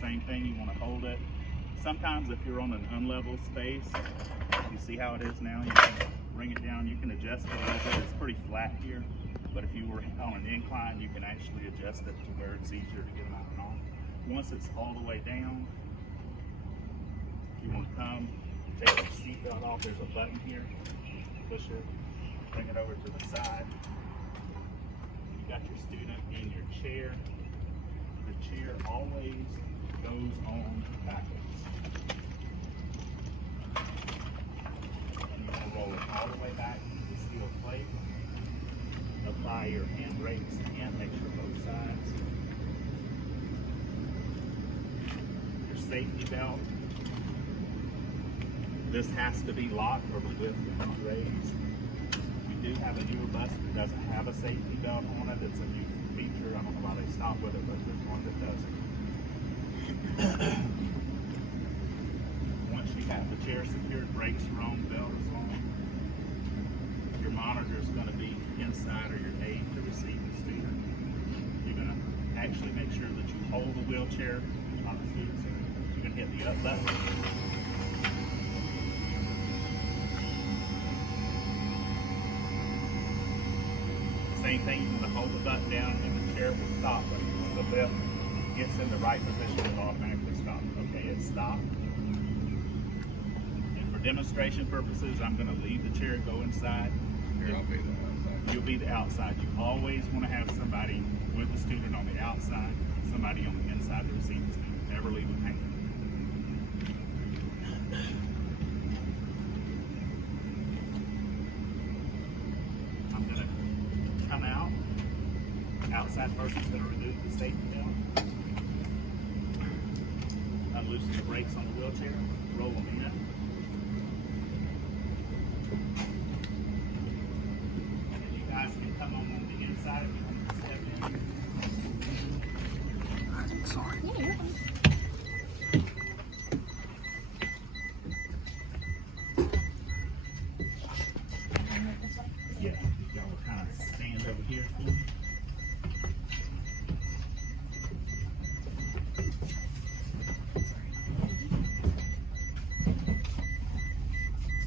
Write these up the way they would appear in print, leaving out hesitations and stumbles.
same thing, you want to hold it. Sometimes if you're on an unlevel space, you see how it is now, you can bring it down, you can adjust it a little bit. It's pretty flat here, but if you were on an incline, you can actually adjust it to where it's easier to get them out and off. Once it's all the way down, you want to come, take the seatbelt off. There's a button here, push it, bring it over to the side. You got your student in your chair. The chair always goes on backwards. And you want to roll it all the way back to the steel plate. Apply your hand brakes and make sure both sides. Your safety belt. This has to be locked or the lift will not raise. We do have a newer bus that doesn't have a safety belt on it. It's a new feature. I don't know why they stopped with it, but there's one that doesn't. Once you have the chair secured, brakes are on, belt is on. Your monitor is going to be inside or your aid to receive the student. You're going to actually make sure that you hold the wheelchair on the student's ear. You're going to hit the up button. Same thing, you want to hold the button down and the chair will stop. When the lift gets in the right position, it automatically stops. Okay, it stopped. And for demonstration purposes, I'm going to leave the chair, go inside. You'll be the outside. You always want to have somebody with the student on the outside, somebody on the inside to receive the student. Never leave them hanging. I'm going to come out. Outside person's going to remove the safety belt. Unloosen the brakes on the wheelchair. Roll them in. And then you guys can come on the inside if you want to step in. I'm sorry. Yeah, you're fine. Yeah, y'all will kind of stand over here for me.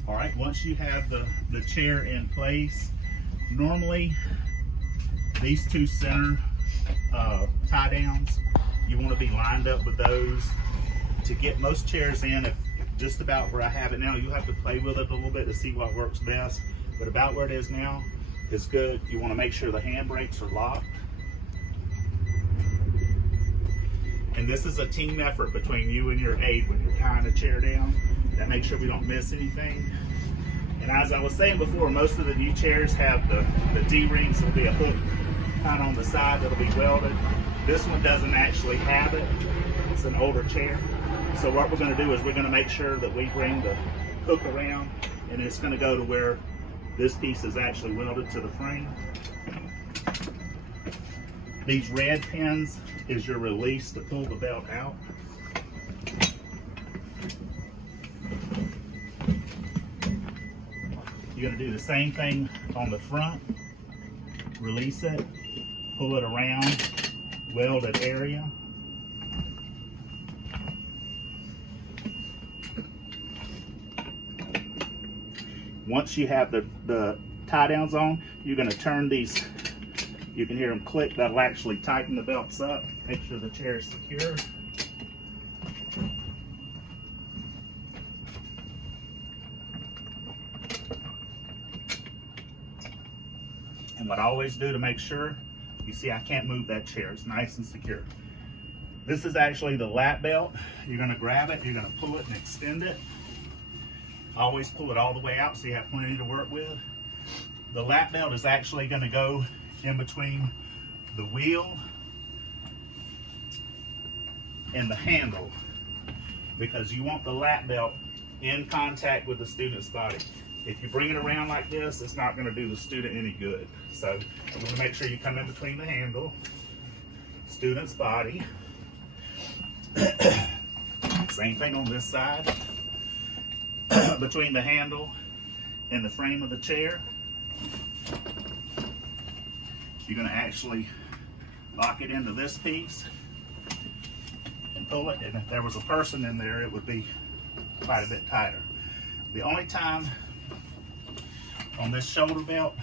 All right, once you have the chair in place, normally these two center tie downs, you want to be lined up with those to get most chairs in. If just about where I have it now, you have to play with it a little bit to see what works best, but about where it is now is good. You want to make sure the handbrakes are locked. And this is a team effort between you and your aide when you're tying the chair down. That makes sure we don't miss anything. And as I was saying before, most of the new chairs have the D-rings. There'll be a hook kind of on the side that'll be welded. This one doesn't actually have it. It's an older chair. So what we're going to do is we're going to make sure that we bring the hook around, and it's going to go to where this piece is actually welded to the frame. These red pins is your release to pull the belt out. You're going to do the same thing on the front. Release it, pull it around, welded area. Once you have the tie downs on, you're going to turn these. You can hear them click. That'll actually tighten the belts up. Make sure the chair is secure. And what I always do to make sure, you see I can't move that chair. It's nice and secure. This is actually the lat belt. You're going to grab it, you're going to pull it and extend it. Always pull it all the way out so you have plenty to work with. The lat belt is actually going to go in between the wheel and the handle, because you want the lat belt in contact with the student's body. If you bring it around like this, it's not going to do the student any good. So you want to make sure you come in between the handle, student's body. Same thing on this side. Between the handle and the frame of the chair. You're going to actually lock it into this piece. And and pull it, and if there was a person in there, it would be quite a bit tighter. The only time on this shoulder belt,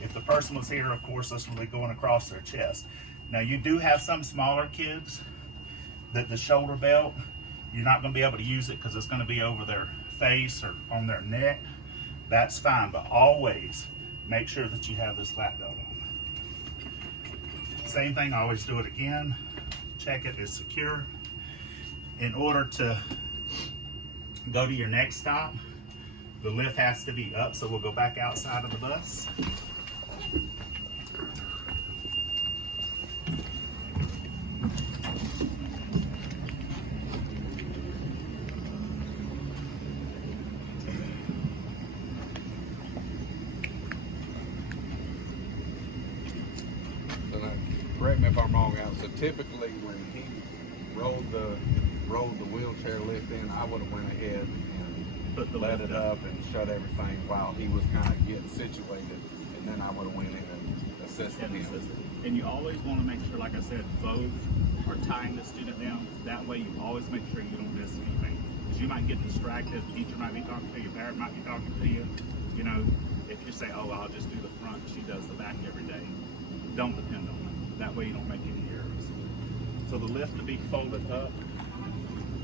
if the person was here, of course, this will be going across their chest. Now, you do have some smaller kids that the shoulder belt, you're not going to be able to use it because it's going to be over their face or on their neck. That's fine, but always make sure that you have this lat belt on. Same thing, always do it again. Check it is secure. In order to go to your next stop, the lift has to be up, so we'll go back outside of the bus. So now, correct me if I'm wrong, Al. So typically when he rolled the wheelchair lift in, I would have went ahead and let it up and shut everything while he was kind of getting situated, and then I would have went in and assisted him. And you always want to make sure, like I said, both are tying the student down. That way you always make sure you don't miss anything. Because you might get distracted, the teacher might be talking to you, your parent might be talking to you. You know, if you say, oh, I'll just do the front, she does the back every day. Don't depend on it. That way you don't make any errors. So the lift to be folded up,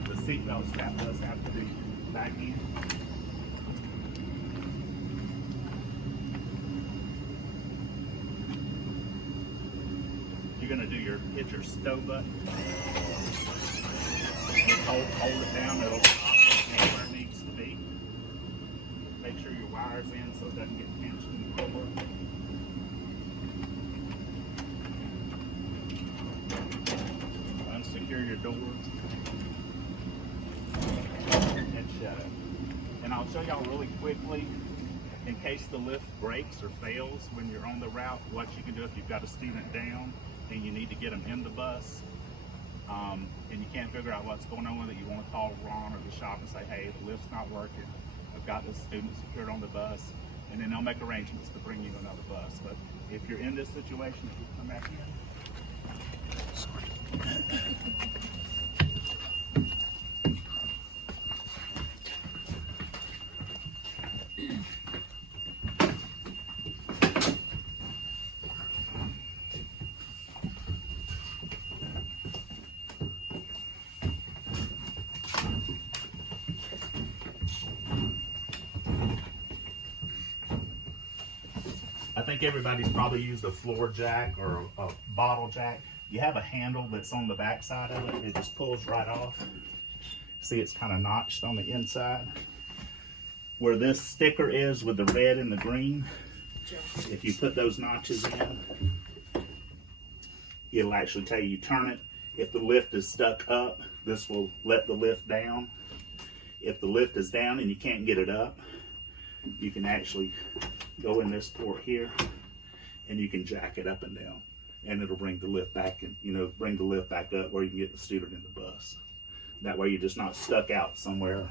the seatbelt strap does have to be back in. You're going to hit your stow button. Just hold it down, it'll stop where it needs to be. Make sure your wire's in so it doesn't get pinched in the floor. Unsecure your door and shut it. And I'll show y'all really quickly, in case the lift breaks or fails when you're on the route, what you can do if you've got a student down and you need to get them in the bus, and you can't figure out what's going on with it. You want to call Ron or the shop and say, hey, the lift's not working. I've got this student secured on the bus, and then they'll make arrangements to bring you another bus. But if you're in this situation, if you come back in. I think everybody's probably used a floor jack or a bottle jack. You have a handle that's on the back side of it. It just pulls right off. See, it's kind of notched on the inside. Where this sticker is with the red and the green, if you put those notches in, it'll actually tell you turn it. If the lift is stuck up, this will let the lift down. If the lift is down and you can't get it up, you can actually go in this port here and you can jack it up and down, and it'll bring the lift back and, you know, bring the lift back up where you can get the student in the bus. That way you're just not stuck out somewhere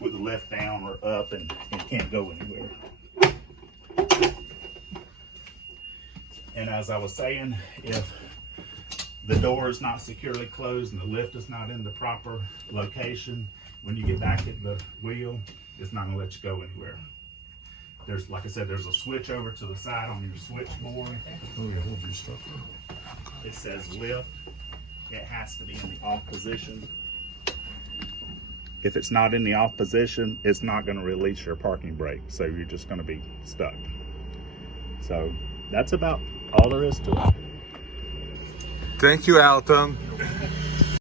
with the lift down or up and can't go anywhere. And as I was saying, if the door is not securely closed and the lift is not in the proper location, when you get back at the wheel, it's not going to let you go anywhere. There's, like I said, there's a switch over to the side on your switchboard. Oh yeah, hold your stuff up. It says lift. It has to be in the off position. If it's not in the off position, it's not going to release your parking brake, so you're just going to be stuck. So that's about all there is to it. Thank you, Alton.